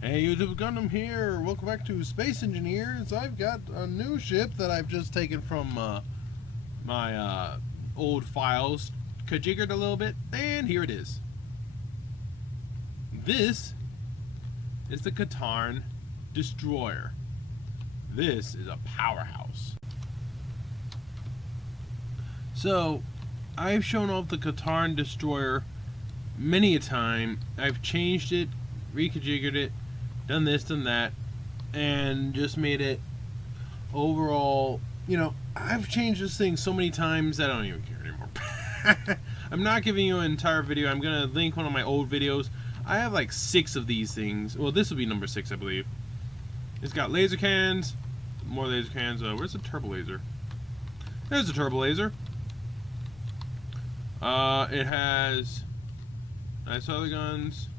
Hey YouTube, Gundam here. Welcome back to Space Engineers. I've got a new ship that I've just taken from my old files, kajiggered a little bit, and here it is. This is the Katarn destroyer. This is a powerhouse. So, I've shown off the Katarn destroyer many a time. I've changed it, rekajiggered it, done this, done that, and just made it overall, I've changed this thing so many times that I don't even care anymore. I'm not giving you an entire video. I'm going to link one of my old videos. I have like 6 of these things. Well, this will be number 6, I believe. It's got laser cannons, more laser cannons. Where's the turbo laser? There's the turbo laser. It has nice other guns.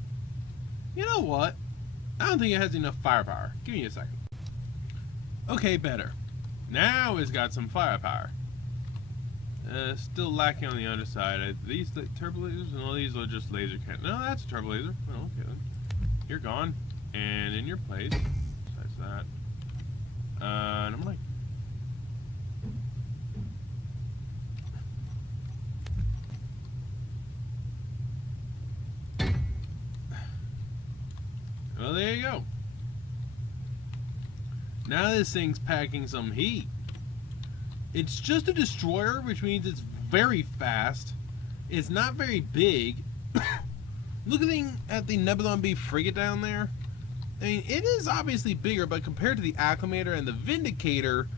You know what? I don't think it has enough firepower. Give me a second. Okay, better. Now it's got some firepower. Still lacking on the underside. These turbo lasers? No, these are just laser cannons. No, that's a turbo laser. Oh, okay then. You're gone. And in your place. Besides that. And I'm like... Well, there you go. Now this thing's packing some heat. It's just a destroyer, which means it's very fast. It's not very big. Looking at the Nebulon B frigate down there, I mean, it is obviously bigger, but compared to the Acclimator and the Vindicator,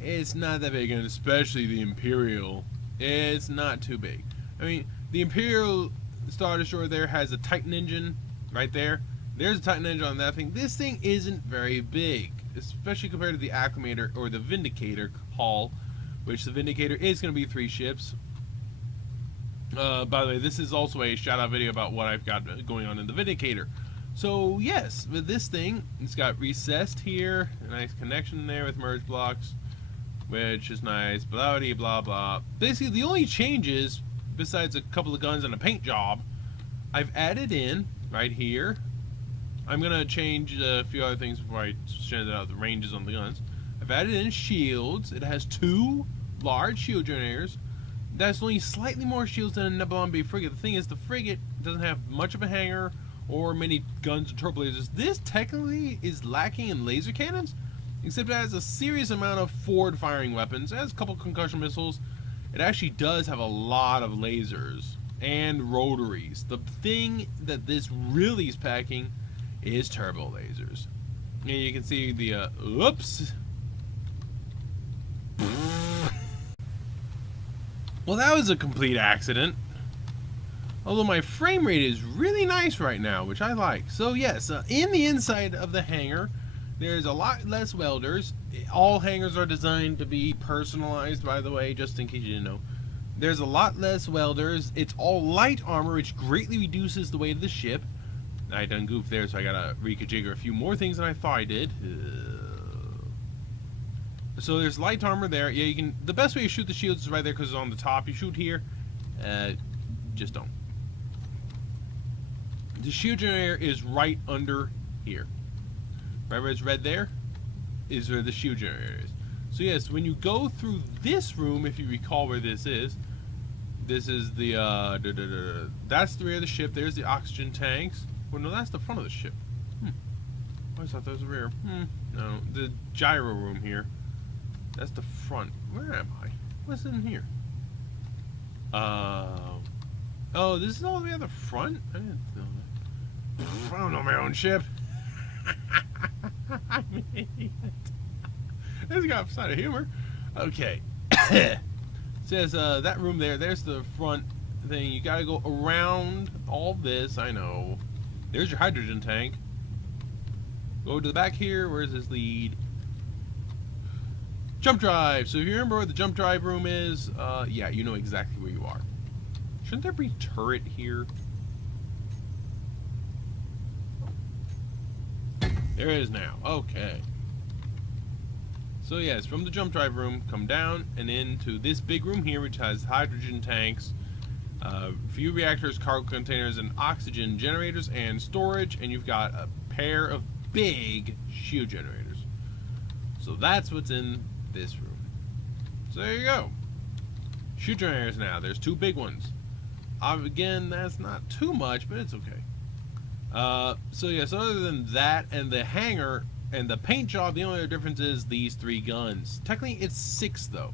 it's not that big, and especially the Imperial, it's not too big. I mean, the Imperial Star Destroyer there has a Titan engine right there. There's a Titan engine on that thing. This thing isn't very big, especially compared to the Acclimator or the Vindicator hull, which the Vindicator is going to be 3 ships. By the way, this is also a shout-out video about what I've got going on in the Vindicator. So, yes, with this thing, it's got recessed here, a nice connection there with merge blocks, which is nice, blah, blah, blah, blah. Basically, the only changes, besides a couple of guns and a paint job, I've added in, right here. I'm going to change a few other things before I send out the ranges on the guns. I've added in shields. It has 2 large shield generators. That's only slightly more shields than a Nebulon B frigate. The thing is, the frigate doesn't have much of a hangar or many guns or turbo lasers. This technically is lacking in laser cannons, except it has a serious amount of forward-firing weapons. It has a couple concussion missiles. It actually does have a lot of lasers and rotaries. The thing that this really is packing is turbo lasers. And you can see the oops. Well, that was a complete accident. Although my frame rate is really nice right now, which I like. So yes, in the inside of the hangar, there's a lot less welders. All hangars are designed to be personalized, by the way, just in case you didn't know. There's a lot less welders. It's all light armor, which greatly reduces the weight of the ship. I done goofed there, so I gotta rekajigger a few more things than I thought I did. So there's light armor there. Yeah, you can. The best way to shoot the shields is right there because it's on the top. You shoot here, just don't. The shield generator is right under here. Right where it's red there is where the shield generator is. So yes, when you go through this room, if you recall where this is the that's the rear of the ship. There's the oxygen tanks. Well, no, that's the front of the ship. I always thought that was the rear. No, the gyro room here. That's the front. Where am I? What's in here? Oh, this is all the way at the front? I didn't know that. I don't know my own ship. I'm an idiot. This got a side of humor. Okay. It says that room there. There's the front thing. You gotta go around all this. I know. There's your hydrogen tank. Go to the back here. Where's this lead? Jump drive. So if you remember where the jump drive room is, yeah, you know exactly where you are. Shouldn't there be a turret here? There it is now. Okay. So yes, from the jump drive room, come down and into this big room here, which has hydrogen tanks, Few reactors, cargo containers, and oxygen generators and storage, and you've got a pair of big shield generators. So that's what's in this room. So there you go. Shield generators now. There's 2 big ones. Again, that's not too much, but it's okay. So yes, other than that and the hangar and the paint job, the only other difference is these 3 guns. Technically, it's 6 though.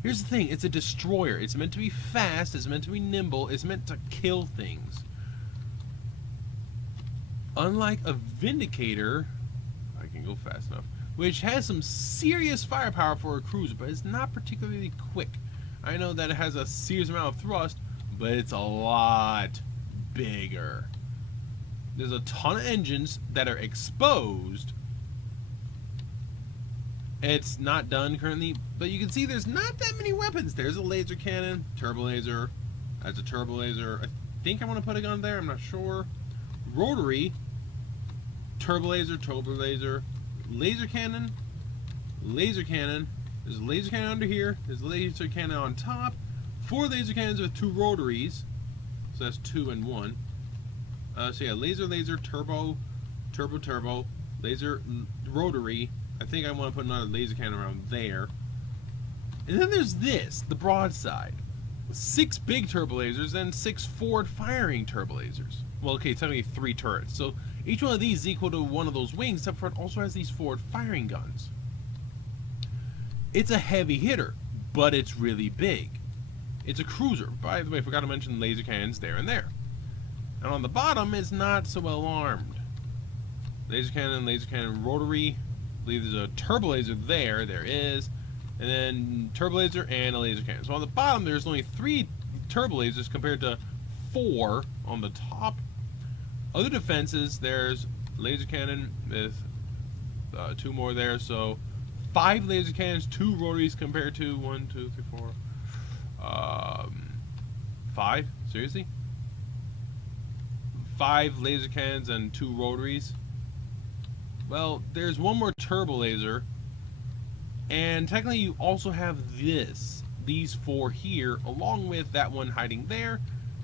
Here's the thing, it's a destroyer. It's meant to be fast, it's meant to be nimble, it's meant to kill things. Unlike a Vindicator, I can go fast enough, which has some serious firepower for a cruiser, but it's not particularly quick. I know that it has a serious amount of thrust, but it's a lot bigger. There's a ton of engines that are exposed. It's not done currently, but you can see there's not that many weapons. There's a laser cannon, turbo laser. That's a turbo laser. I think I want to put a gun there. I'm not sure. Rotary, turbo laser, laser cannon, laser cannon. There's a laser cannon under here. There's a laser cannon on top. 4 laser cannons with 2 rotaries. So that's 2 and 1. So yeah, laser, turbo, laser, rotary. I think I want to put another laser cannon around there. And then there's this, the broadside. 6 big turbo lasers and 6 forward firing turbo lasers. Well, okay, technically 3 turrets. So each one of these is equal to one of those wings, except for it also has these forward firing guns. It's a heavy hitter, but it's really big. It's a cruiser. By the way, I forgot to mention laser cannons there and there. And on the bottom, it's not so well armed. Laser cannon, rotary. I believe there's a turbo laser there. There is. And then turbo laser and a laser cannon. So on the bottom, there's only 3 turbo lasers compared to 4 on the top. Other defenses, there's laser cannon with 2 more there. So 5 laser cannons, 2 rotaries compared to 1, 2, 3, 4. 5? Seriously? 5 laser cannons and 2 rotaries. Well, there's 1 more turbo laser, and technically you also have these 4 here, along with that one hiding there,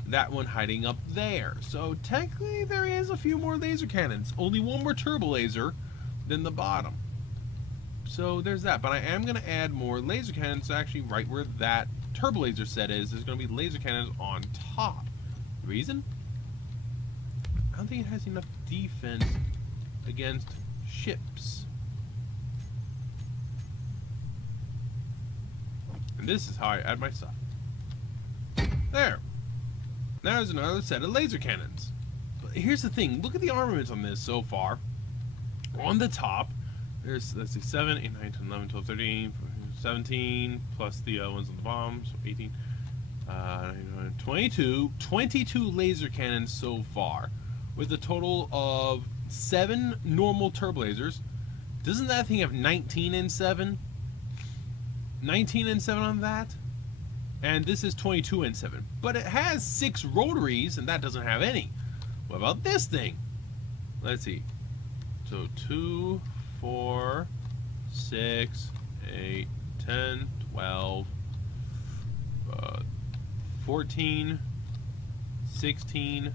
that one hiding up there. So technically there is a few more laser cannons. Only 1 more turbo laser than the bottom. So there's that, but I am going to add more laser cannons actually right where that turbo laser set is. There's going to be laser cannons on top. Reason? I don't think it has enough defense against ships. And this is how I add my stuff. There. Now there's another set of laser cannons. But here's the thing. Look at the armaments on this so far. On the top, there's, let's see, 7, 8, 9, 10, 11, 12, 13, 17, plus the ones on the bottom, so 18, 22 laser cannons so far, with a total of 7 normal turbo lasers. Doesn't that thing have 19 and 7? 19 and 7 on that? And this is 22 and 7. But it has 6 rotaries, and that doesn't have any. What about this thing? Let's see. So 2, 4, 6, 8, 10, 12, 14, 16,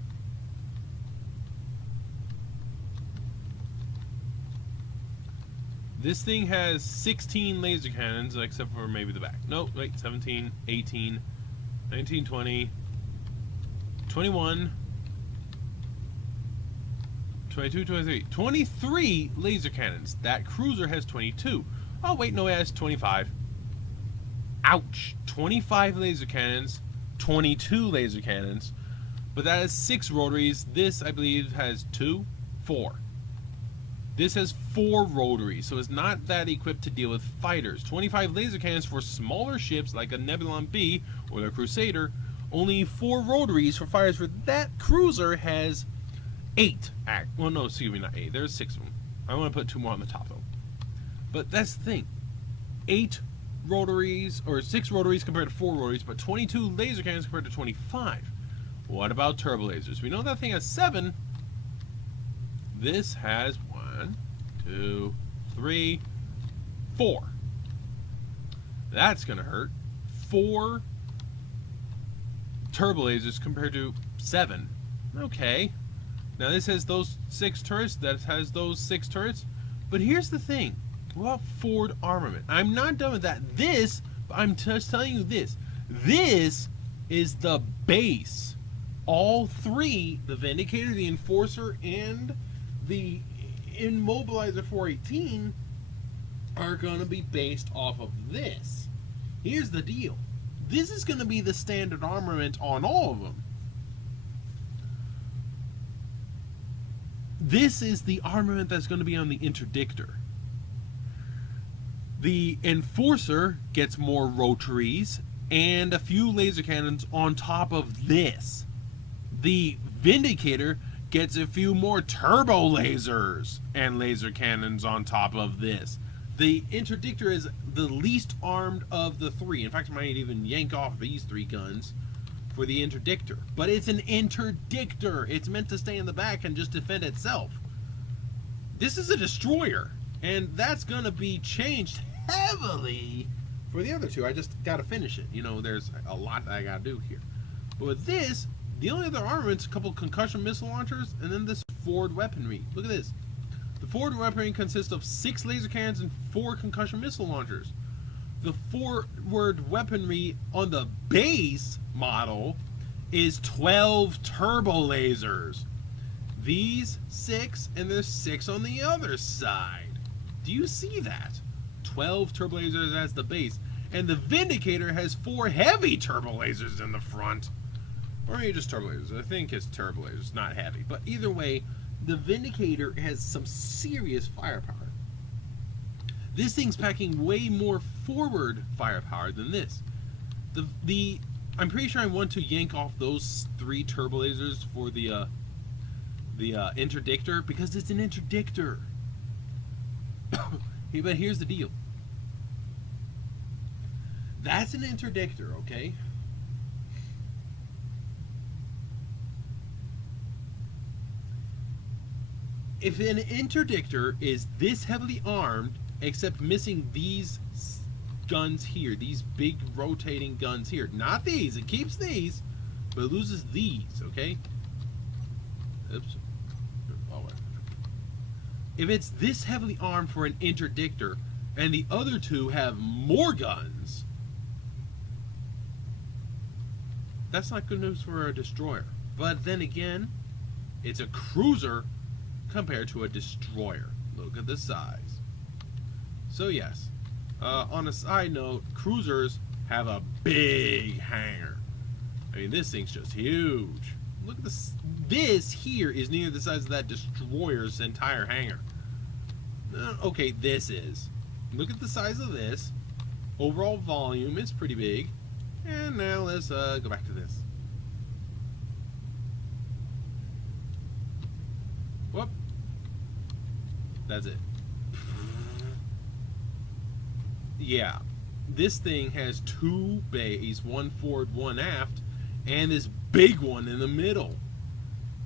this thing has 16 laser cannons, except for maybe the back. No, wait, 17, 18, 19, 20, 21, 22, 23. 23 laser cannons. That cruiser has 22. Oh, wait, no, it has 25. Ouch. 25 laser cannons, 22 laser cannons. But that has 6 rotaries. This, I believe, has 4. This has 4 rotaries, so it's not that equipped to deal with fighters. 25 laser cannons for smaller ships like a Nebulon B or the Crusader. Only 4 rotaries for fighters. For that cruiser has 8. Well, no, excuse me, not 8. There's 6 of them. I want to put 2 more on the top, though. But that's the thing. 8 rotaries, or 6 rotaries compared to 4 rotaries, but 22 laser cannons compared to 25. What about turbo lasers? We know that thing has 7. This has 1, 2, 3, 4. That's going to hurt. 4 turbo lasers compared to 7. Okay. Now this has those 6 turrets, that has those 6 turrets. But here's the thing. Well, forward armament. I'm not done with that. I'm just telling you this. This is the base. All 3, the Vindicator, the Enforcer, and the Immobilizer 418, are going to be based off of this. Here's the deal. This is going to be the standard armament on all of them. This is the armament that's going to be on the Interdictor. The Enforcer gets more rotaries and a few laser cannons on top of this. The Vindicator gets a few more turbo lasers and laser cannons on top of this. The Interdictor is the least armed of the 3. In fact, I might even yank off these 3 guns for the Interdictor. But it's an Interdictor. It's meant to stay in the back and just defend itself. This is a destroyer, and that's going to be changed heavily for the other 2. I just got to finish it. You know, there's a lot that I got to do here. But with this, the only other armament's a couple concussion missile launchers, and then this forward weaponry. Look at this. The forward weaponry consists of 6 laser cannons and 4 concussion missile launchers. The forward weaponry on the base model is 12 turbo lasers. These 6, and there's 6 on the other side. Do you see that? 12 turbo lasers as the base. And the Vindicator has 4 heavy turbo lasers in the front. Or maybe just turbo lasers. I think it's turbo lasers, not heavy. But either way, the Vindicator has some serious firepower. This thing's packing way more forward firepower than this. I'm pretty sure I want to yank off those 3 turbo lasers for the Interdictor, because it's an Interdictor. But here's the deal. That's an Interdictor, okay? If an Interdictor is this heavily armed, except missing these guns here, these big rotating guns here, not these, it keeps these, but it loses these, okay? Oops. Oh, if it's this heavily armed for an Interdictor, and the other 2 have more guns, that's not good news for a destroyer. But then again, it's a cruiser compared to a destroyer. Look at the size. So yes, on a side note, cruisers have a big hangar. I mean, this thing's just huge. Look at this. This here is near the size of that destroyer's entire hangar. Okay, this is. Look at the size of this. Overall volume is pretty big. And now let's go back to this. Whoop. That's it. Yeah. This thing has 2 bays, 1 forward, 1 aft, and this big one in the middle.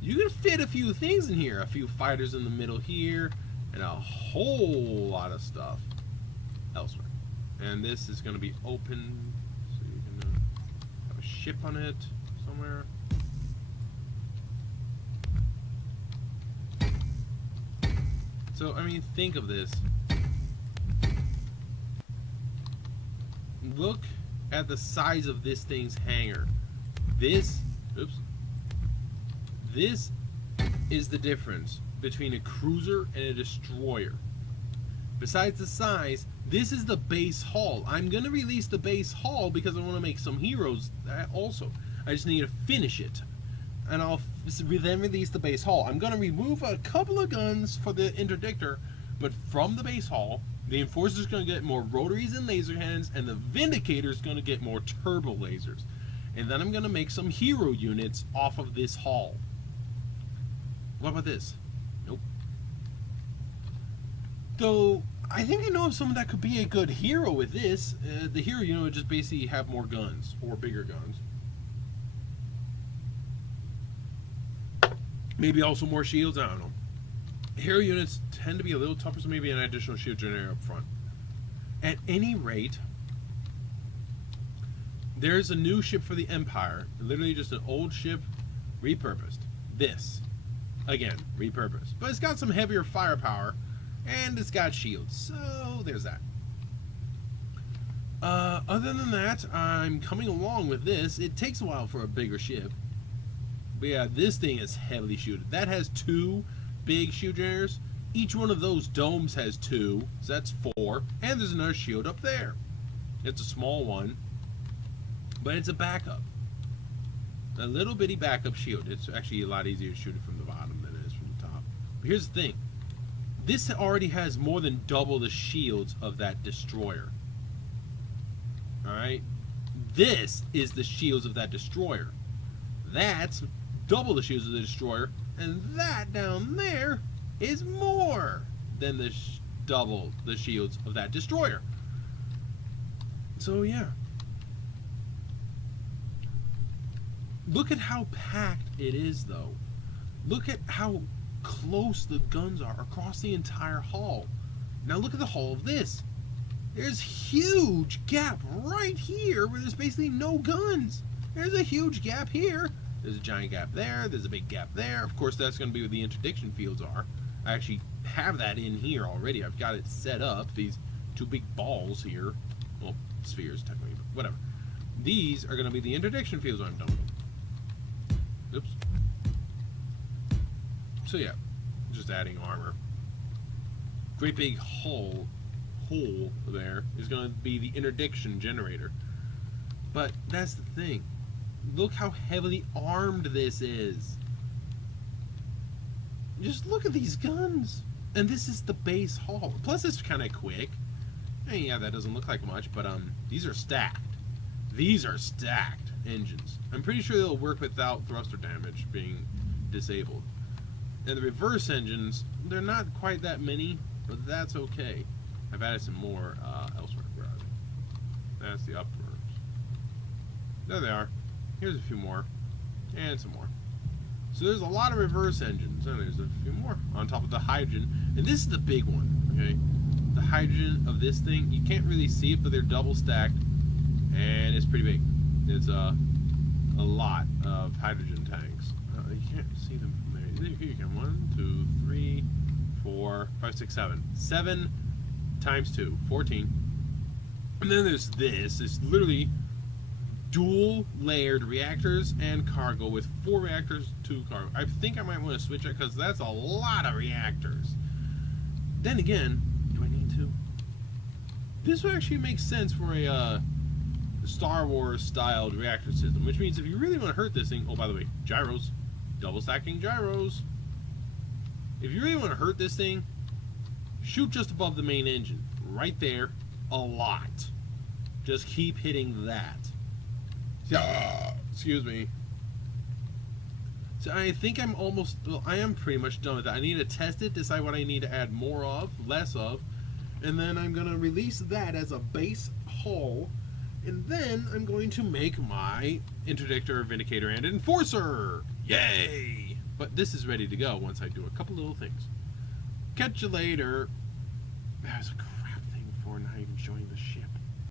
You can fit a few things in here. A few fighters in the middle here, and a whole lot of stuff elsewhere. And this is going to be open, so you can have a ship on it somewhere. So, I mean, think of this. Look at the size of this thing's hangar. This is the difference between a cruiser and a destroyer. Besides the size, this is the base hull. I'm going to release the base hull because I want to make some heroes also. I just need to finish it. And I'll then release the base hull. I'm going to remove a couple of guns for the Interdictor, but from the base hull, the Enforcer is going to get more rotaries and laser cannons, and the Vindicator is going to get more turbo lasers. And then I'm going to make some hero units off of this hull. What about this? Nope. Though, I think I know of someone that could be a good hero with this. The hero unit would just basically have more guns, or bigger guns. Maybe also more shields, I don't know. Hero units tend to be a little tougher, so maybe an additional shield generator up front. At any rate, There's a new ship for the Empire. Literally just an old ship repurposed. This, again, repurposed. But it's got some heavier firepower, and it's got shields. So there's that. Other than that, I'm coming along with this. It takes a while for a bigger ship. But yeah, this thing is heavily shielded. That has 2 big shield generators. Each one of those domes has 2, so that's 4. And there's another shield up there. It's a small one, but it's a backup. A little bitty backup shield. It's actually a lot easier to shoot it from the bottom than it is from the top. But here's the thing. This already has more than double the shields of that destroyer. Alright? This is the shields of that destroyer. That's double the shields of the destroyer. And that down there is more than the double the shields of that destroyer. So yeah. Look at how packed it is, though. Look at how close the guns are across the entire hull. Now look at the hull of this. There's huge gap right here where there's basically no guns. There's a huge gap here. There's a giant gap there. There's a big gap there. Of course, that's going to be where the interdiction fields are. I actually have that in here already. I've got it set up. These 2 big balls here. Well, spheres, technically, but whatever. These are going to be the interdiction fields when I'm done with them. Oops. So yeah, just adding armor. Great big hole there is going to be the interdiction generator. But that's the thing. Look how heavily armed this is. Just look at these guns. And this is the base hull. Plus it's kind of quick. And yeah, that doesn't look like much, but these are stacked. These are stacked engines. I'm pretty sure they'll work without thruster damage being disabled. And the reverse engines, they're not quite that many, but that's okay. I've added some more elsewhere. Where are they? That's the upwards. There they are. Here's a few more. And some more. So there's a lot of reverse engines. And there's a few more on top of the hydrogen. And this is the big one, okay? The hydrogen of this thing, you can't really see it, but they're double stacked. And it's pretty big. It's a lot of hydrogen tanks. You can't see them from there. Here you can. 1, 2, 3, 4, 5, 6, 7. 7 times 2, 14. And then there's this. It's literally dual layered reactors and cargo with 4 reactors, 2 cargo. I think I might want to switch it because that's a lot of reactors. Then again, do I need to? This would actually make sense for a Star Wars styled reactor system, which means if you really want to hurt this thing, oh by the way, gyros, double stacking gyros. If you really want to hurt this thing, shoot just above the main engine, right there, a lot. Just keep hitting that. Excuse me. So I think I'm almost, well, I am pretty much done with that. I need to test it, decide what I need to add more of, less of, and then I'm going to release that as a base hull. And then I'm going to make my Interdictor, Vindicator, and Enforcer! Yay! But this is ready to go once I do a couple little things. Catch you later. That was a crap thing for not even showing the ship.